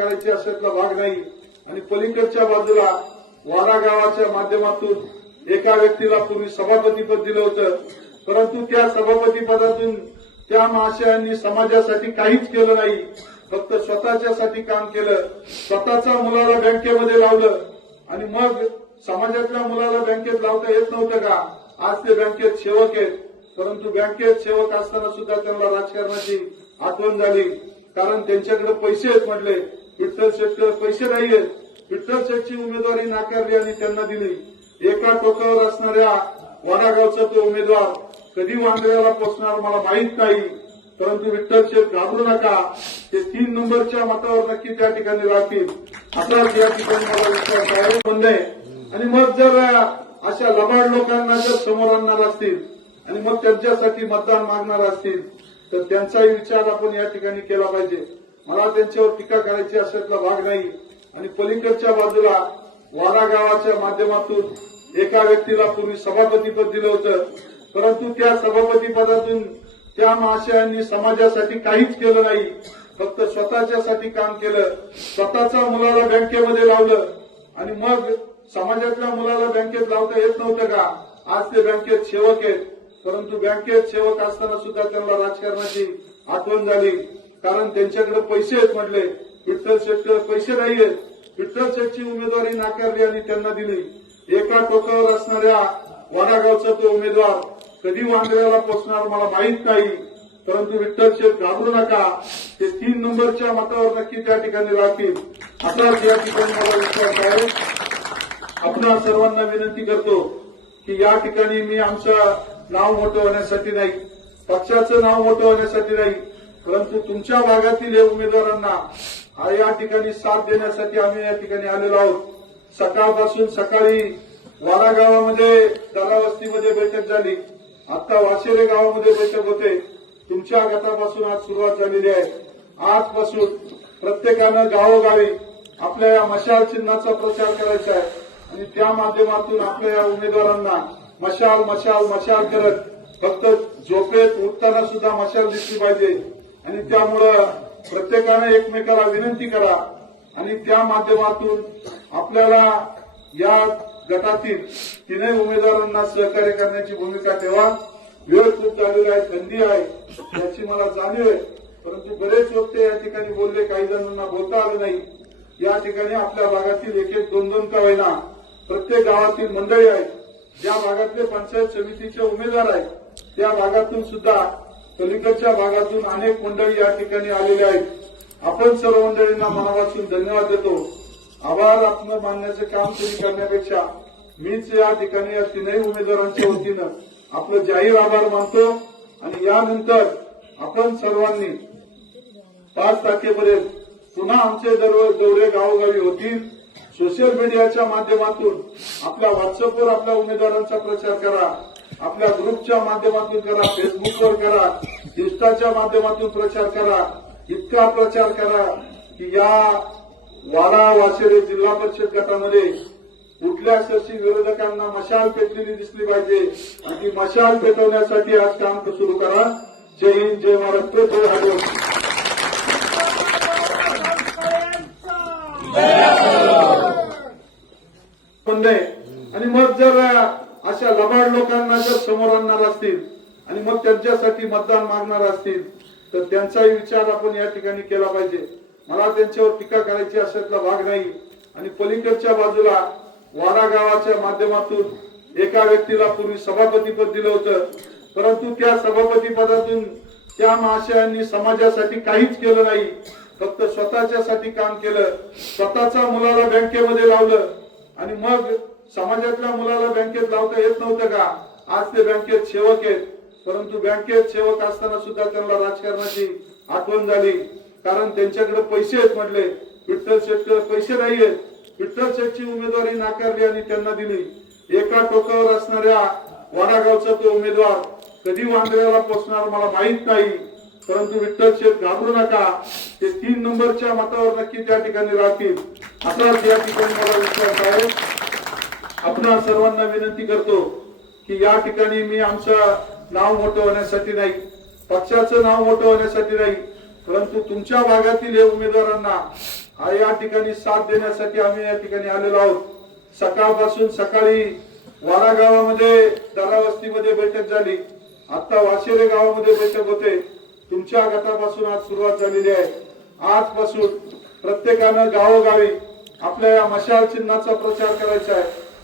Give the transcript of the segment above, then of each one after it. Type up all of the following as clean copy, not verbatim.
करायची अशातला भाग नाही। आणि पलीकडच्या बाजूला वाडा गावाच्या माध्यमातून एका व्यक्तीला पूर्वी सभापतीपद दिलं होतं, परंतु त्या सभापती पदातून त्या महाशयांनी समाजासाठी काहीच केलं नाही, फक्त स्वतःच्यासाठी काम केलं। स्वतःच्या मुलाला बँकेमध्ये लावलं आणि मग समाजातल्या मुलाला बँकेत लावता येत नव्हतं का? आज ते बँकेत सेवक आहेत, परंतु बँकेत सेवक असताना सुद्धा त्यांना राजकारणाची आठवण झाली, कारण त्यांच्याकडे पैसे आहेत म्हटले। विठ्ठल शेठकडे पैसे नाहीयेत, विठ्ठल शेठची उमेदवारी नाकारली आणि त्यांना दिली। एका टोकावर असणाऱ्या वाडागावचा तो उमेदवार कधी वांद्र्याला पोहोचणार मला माहित नाही, परंतु विठ्ठल शेठ घाबरू नका, ते 3 नंबरच्या मतावर नक्की त्या ठिकाणी राहतील असा या ठिकाणी मला विश्वास आहे। बंद आहे। आणि मग जर अशा लबाड लोकांना जर समोर आणणार असतील आणि मग त्यांच्यासाठी मतदान मागणार असतील तर त्यांचाही विचार आपण या ठिकाणी केला पाहिजे। मला त्यांच्यावर टीका करायची अशातला भाग नाही। आणि पलीकडच्या बाजूला वाडा गावाच्या माध्यमातून एका व्यक्तीला पूर्वी सभापतीपद दिलं होतं, परंतु त्या सभापती पदातून त्या महाशयांनी समाजासाठी काहीच केलं नाही, फक्त स्वतःच्यासाठी काम केलं। स्वतःच्या मुलाला बँकेमध्ये लावलं आणि मग समाजातल्या मुलाला बँकेत लावता येत नव्हतं का? आज ते बँकेत सेवक आहेत, परंतु बँकेत सेवक असताना सुद्धा त्यांना राजकारणाची आठवण झाली, कारण त्यांच्याकडे पैसे आहेत म्हटले। विठ्ठल शेठकडे पैसे नाहीयेत, विठ्ठल शेठची उमेदवारी नाकारली आणि त्यांना दिली। एका टोकावर असणाऱ्या वाडागावचा तो उमेदवार कधी वांद्र्याला पोहोचणार मला माहित नाही, परंतु विठ्ठल शेठ घाबरू नका, ते 3 नंबरच्या मतावर नक्की त्या ठिकाणी राहतील असा या ठिकाणी मला विश्वास आहे। आपणा सर्वांना विनंती करतो की या ठिकाणी मी आमचं नाव मोठं होण्यासाठी नाही, पक्षाचं नाव मोठं होण्यासाठी नाही, परंतु तुमच्या भागातील या उमेदवारांना या ठिकाणी साथ देण्यासाठी आम्ही या ठिकाणी आलेलो आहोत। सकाळपासून सकाळी वाडा गावामध्ये दरावस्तीमध्ये बैठक झाली, आता वाशेरे गावामध्ये बैठक होते। तुमच्या गटापासून आज सुरुवात झालेली आहे। आजपासून प्रत्येकानं गावोगावी आपल्या या मशाल चिन्हाचा प्रचार करायचा आहे आणि त्या माध्यमातून आपल्या या उमेदवारांना मशाल मशाल मशाल करत फक्त झोपेत उठताना सुद्धा मशाल दिसली पाहिजे। आणि त्यामुळं प्रत्येकानं एकमेकाला विनंती करा आणि त्या माध्यमातून आपल्याला या गटातील 3 उमेदवारांना सहकार्य करण्याची भूमिका ठेवा। वेळ खूप झालेला आहे, थंडी आहे याची मला जाणीव आहे, परंतु बरेच वक्ते या ठिकाणी बोलले, काही जणांना बोलता आलं नाही। या ठिकाणी आपल्या भागातील 1-1, 2-2 का होईना प्रत्येक गावातील मंडळी आहेत, ज्या भागातले पंचायत समितीचे उमेदवार आहेत त्या भागातून सुद्धा पलीकडच्या भागातून अनेक मंडळी या ठिकाणी आलेले आहेत। आपण सर्व मंडळींना मनापासून धन्यवाद देतो। आभार आपण मानण्याचे काम तुम्ही करण्यापेक्षा मीच या ठिकाणी या 3 उमेदवारांच्या वतीनं आपलं जाहीर आभार मानतो। आणि यानंतर आपण सर्वांनी 5 तारखेपर्यंत पुन्हा आमचे दौरे गावोगावी होतील। सोशल मीडियाच्या माध्यमातून आपल्या व्हॉट्सअपवर आपल्या उमेदवारांचा प्रचार करा, आपल्या ग्रुपच्या माध्यमातून करा, फेसबुकवर करा, इन्स्टाच्या माध्यमातून प्रचार करा। इतका प्रचार करा की या वाडा वाशेरे जिल्हा परिषद गटामध्ये कुठल्या सरशी विरोधकांना मशाल पेटलेली दिसली पाहिजे आणि ती मशाल पेटवण्यासाठी आज काम सुरू करा। जय हिंद, जय महाराष्ट्र, जय हरिओम। आणि मग जर अशा लबाड लोकांना जर समोर आणणार असतील आणि मग त्यांच्यासाठी मतदान मागणार असतील तर त्यांचाही विचार आपण या ठिकाणी केला पाहिजे। मला त्यांच्यावर टीका करायची अशातला भाग नाही। आणि पलीकडच्या बाजूला वाडा गावाच्या माध्यमातून एका व्यक्तीला पूर्वी सभापतीपद दिलं होतं, परंतु त्या सभापती पदातून त्या महाशयांनी समाजासाठी काहीच केलं नाही, फक्त स्वतःच्यासाठी काम केलं। स्वतःच्या मुलाला बँकेमध्ये लावलं आणि मग समाजातल्या मुलाला बँकेत लावता येत नव्हतं का? आज ते बँकेत सेवक आहेत, परंतु बँकेत सेवक असताना सुद्धा त्यांना राजकारणाची आठवण झाली, कारण त्यांच्याकडे पैसे आहेत म्हटले। विठ्ठल शेठकडे पैसे नाहीयेत, विठ्ठल शेठची उमेदवारी नाकारली आणि त्यांना दिली। एका टोकावर असणाऱ्या वाडागावचा तो उमेदवार कधी वांद्र्याला पोहोचणार मला माहित नाही, परंतु विठ्ठल शेठ घाबरू नका, ते 3 नंबरच्या मतावर नक्की त्या ठिकाणी राहतील असा या ठिकाणी मला विश्वास आहे। आपणा सर्वांना विनंती करतो की या ठिकाणी मी आमचं नाव मोठं होण्यासाठी नाही, पक्षाचं नाव मोठं होण्यासाठी नाही, परंतु तुमच्या भागातील या उमेदवारांना या ठिकाणी साथ देण्यासाठी आम्ही या ठिकाणी आलेलो आहोत। सकाळपासून सकाळी वाडा गावामध्ये दरावस्तीमध्ये बैठक झाली, आता वाशेरे गावामध्ये बैठक होते। तुमच्या गटापासून आज सुरुवात झालेली आहे। आजपासून प्रत्येकानं गावोगावी आपल्या या मशाल चिन्हाचा प्रचार करायचा आहे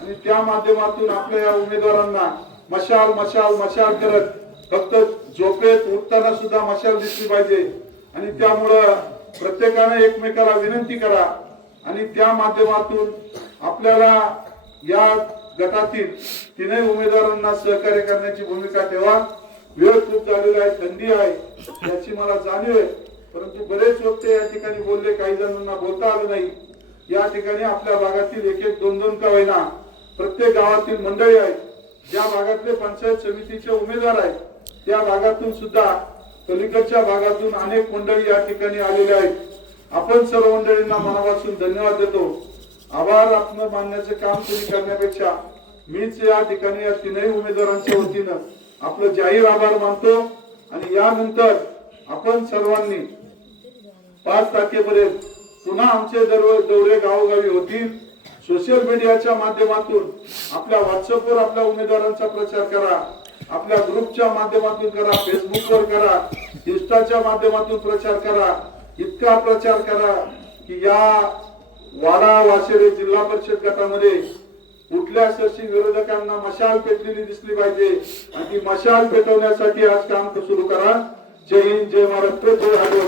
आणि त्या माध्यमातून आपल्या या उमेदवारांना मशाल मशाल मशाल करत फक्त झोपेत उठताना सुद्धा मशाल दिसली पाहिजे आणि त्यामुळं प्रत्येकाने एकमेकाला विनंती करा आणि त्या माध्यमातून आपल्याला या गटातील तीनही उमेदवारांना सहकार्य करण्याची भूमिका ठेवा। वेळ खूप झालेला आहे, थंडी आहे याची मला जाणीव आहे, परंतु बरेच वक्ते या ठिकाणी बोलले, काही जणांना बोलता आलं नाही। या ठिकाणी आपल्या भागातील एक एक दोन दोन का होईना प्रत्येक गावातील मंडळी आहेत, ज्या भागातले पंचायत समितीचे उमेदवार आहेत त्या भागातून सुद्धा पलीकडच्या भागातून अनेक मंडळी या ठिकाणी आलेले आहेत। आपण सर्व मंडळींना मनापासून धन्यवाद देतो। आभार आपलं मानण्याचे काम तुम्ही करण्यापेक्षा मीच या ठिकाणी या तीनही उमेदवारांच्या वतीनं आपलं जाहीर आभार मानतो आणि यानंतर आपण सर्वांनी 5 तारखेपर्यंत पुन्हा आमचे दौरे गावोगावी होतील। सोशल मीडियाच्या माध्यमातून आपल्या व्हॉट्सअपवर आपल्या उमेदवारांचा प्रचार करा, आपल्या ग्रुपच्या माध्यमातून करा, फेसबुकवर करा, इंस्टाच्या माध्यमातून प्रचार करा। इतका प्रचार करा की या वाडा वाशेरे जिल्हा परिषद गटामध्ये कुठल्या सरशी विरोधकांना मशाल पेटलेली दिसली पाहिजे आणि ती मशाल पेटवण्यासाठी आज काम सुरू करा। जय हिंद, जय महाराष्ट्र, जय हरिओम।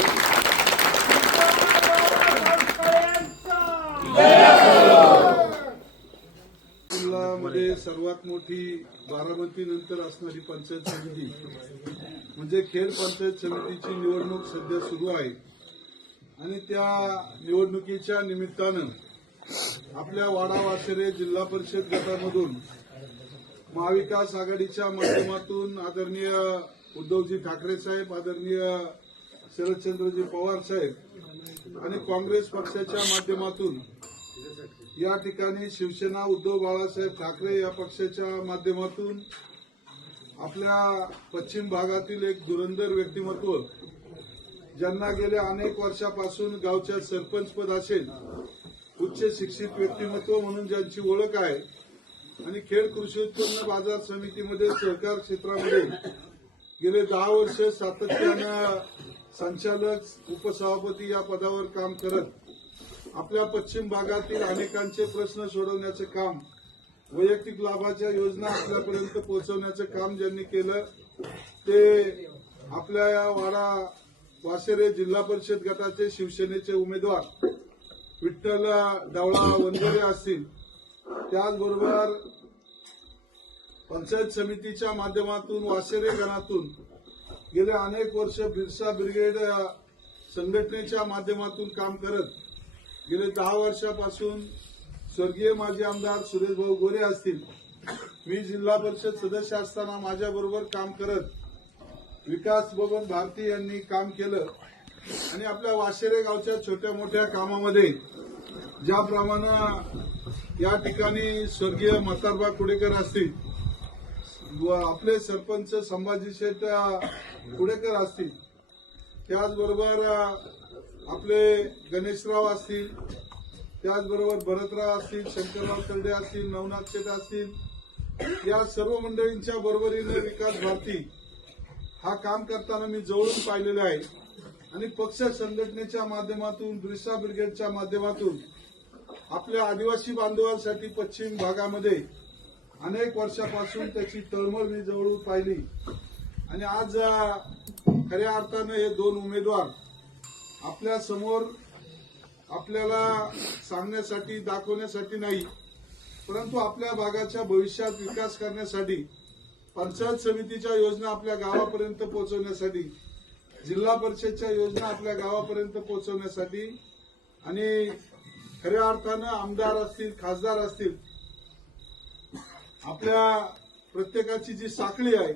जिल्ह्यामध्ये सर्वात मोठी बारामती नंतर असणारी पंचायत समिती म्हणजे खेड पंचायत समितीची निवडणूक सध्या सुरू आहे आणि त्या निवडणुकीच्या निमित्तानं आपल्या वाडा वाशेरे जिल्हा परिषद गटामधून महाविकास आघाडीच्या माध्यमातून आदरणीय उद्धवजी ठाकरे साहेब, आदरणीय शरदचंद्रजी पवार साहेब आणि काँग्रेस पक्षाच्या माध्यमातून या ठिकाणी शिवसेना उद्धव बाळासाहेब ठाकरे या पक्षाच्या माध्यमातून आपल्या पश्चिम भागातील एक धुरंधर व्यक्तिमत्व, ज्यांना गेल्या अनेक वर्षापासून गावच्या सरपंच पद असेल, उच्च शिक्षित व्यक्तिमत्व म्हणून ज्यांची ओळख आहे आणि खेड कृषी उत्पन्न बाजार समितीमध्ये सहकार क्षेत्रामध्ये गेले 10 वर्ष सातत्यानं संचालक, उपसभापती या पदावर काम करत आपल्या पश्चिम भागातील अनेकांचे प्रश्न सोडवण्याचे काम, वैयक्तिक लाभाच्या योजना आपल्यापर्यंत पोहोचवण्याचं काम ज्यांनी केलं ते आपल्या या वाडा वाशेरे जिल्हा परिषद गटाचे शिवसेनेचे उमेदवार विठ्ठल डावळा वंजारे असतील, त्याचबरोबर पंचायत समितीच्या माध्यमातून वाशेरे गणातून गेले अनेक वर्ष बिरसा ब्रिगेड संघटनेच्या माध्यमातून काम करत गेले 10 वर्षापासून स्वर्गीय माजी आमदार सुरेश भाऊ गोरे असतील, मी जिल्हा परिषद सदस्य असताना माझ्याबरोबर काम करत विकास बबन भारती यांनी काम केलं आणि आपल्या वाशेरे गावच्या छोट्या मोठ्या कामामध्ये ज्याप्रमाणे या ठिकाणी स्वर्गीय म्हातारबा कुडेकर असतील व आपले सरपंच संभाजी शेठ कुडेकर असतील, त्याचबरोबर आपले गणेशराव असतील, त्याचबरोबर भरतराव असतील, शंकरराव तळडे असतील, नवनाथ शेठ असतील, या सर्व मंडळींच्या बरोबरीने विकास भारती हा काम करताना मी जवळून पाहिलेलं आहे आणि पक्ष संघटनेच्या माध्यमातून, बिरसा ब्रिगेडच्या माध्यमातून आपल्या आदिवासी बांधवांसाठी पश्चिम भागामध्ये अनेक वर्षापासून त्याची तळमळ मी जवळून पाहिली आणि आज खऱ्या अर्थानं हे 2 उमेदवार आपल्या समोर आपल्याला सांगण्यासाठी, दाखवण्यासाठी नाही, परंतु आपल्या भागाच्या भविष्यात विकास करण्यासाठी, पंचायत समितीच्या योजना आपल्या गावापर्यंत पोहोचवण्यासाठी, जिल्हा परिषदच्या योजना आपल्या गावापर्यंत पोहोचवण्यासाठी आणि खऱ्या अर्थानं आमदार असतील, खासदार असतील, आपल्या प्रत्येकाची जी साखळी आहे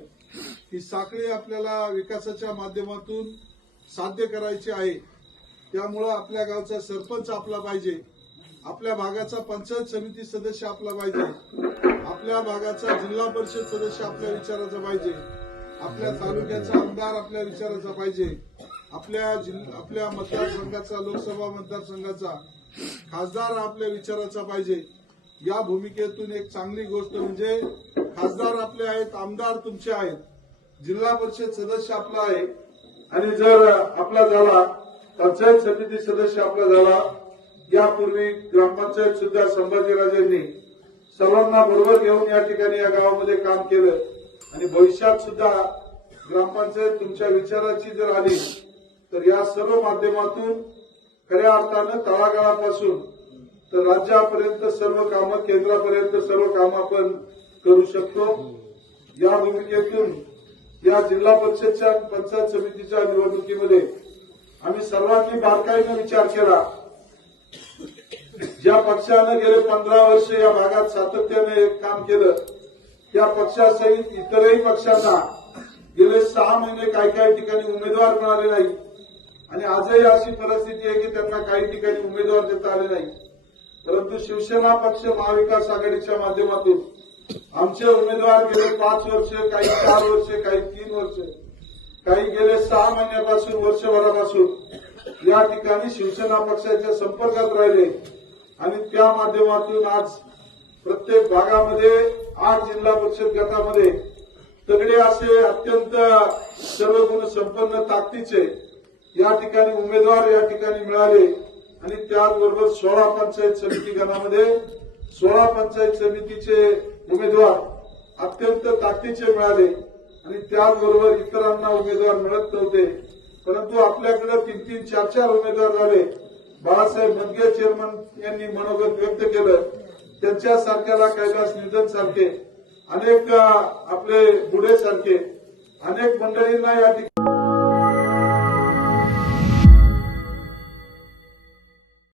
ती साखळी आपल्याला विकासाच्या माध्यमातून साध्य करायची आहे। त्यामुळं आपल्या गावचा सरपंच आपला पाहिजे, आपल्या भागाचा पंचायत समिती सदस्य आपला पाहिजे, आपल्या भागाचा जिल्हा परिषद सदस्य आपल्या विचाराचा पाहिजे, आपल्या तालुक्याचा आमदार आपल्या विचाराचा पाहिजे, आपल्या मतदारसंघाचा, लोकसभा मतदारसंघाचा खासदार आपल्या विचाराचा पाहिजे. या भूमिकेतून एक चांगली गोष्ट म्हणजे खासदार आपले आहेत, आमदार तुमचे आहेत, जिल्हा परिषद सदस्य आपला आहे, आणि जर आपला झाला पंचायत समिती सदस्य आपला झाला. यापूर्वी ग्रामपंचायत सुद्धा संभाजीराजेंनी सर्वांना बरोबर घेऊन या ठिकाणी या गावामध्ये काम केलं आणि भविष्यात सुद्धा ग्रामपंचायत तुमच्या विचाराची जर आली तर या सर्व माध्यमातून खऱ्या अर्थानं तळागाळापासून तर राज्यापर्यंत सर्व कामं, केंद्रापर्यंत सर्व कामं आपण करू शकतो. या भूमिकेतून या जिल्हा परिषदच्या पंचायत समितीच्या निवडणुकीमध्ये आम्ही सर्वांनी बारकाईनं विचार केला. ज्या पक्षानं गेले 15 वर्ष या भागात सातत्याने काम केलं त्या पक्षासहित इतरही पक्षांना गेले 6 महिने काही ठिकाणी उमेदवार मिळाले नाही आणि आजही अशी परिस्थिती आहे की त्यांना काही ठिकाणी उमेदवार देता आले नाही. परंतु शिवसेना पक्ष महाविकास आघाडीच्या माध्यमातून आमचे उमेदवार गेले 5 वर्ष, काही 4 वर्ष, काही 3 वर्ष, काही गेले 6 महिन्यापासून, वर्षभरापासून या ठिकाणी शिवसेना पक्षाच्या संपर्कात राहिले आणि त्या माध्यमातून आज प्रत्येक भागामध्ये 8 जिल्हा परिषद गटामध्ये तगडे असे अत्यंत सर्व गुण संपन्न ताकदीचे या ठिकाणी उमेदवार या ठिकाणी मिळाले आणि त्याचबरोबर 16 पंचायत समिती गणामध्ये 16 पंचायत समितीचे उमेदवार अत्यंत ताकदीचे मिळाले आणि त्याचबरोबर इतरांना उमेदवार मिळत नव्हते. परंतु आपल्याकडे 3-3, 4-4 उमेदवार झाले. बाळासाहेब मदगे चेअरमन यांनी मनोगत व्यक्त केलं. त्यांच्यासारख्याला कैलास निधन सारखे अनेक आपले बुडे सारखे अनेक मंडळींना या ठिकाणी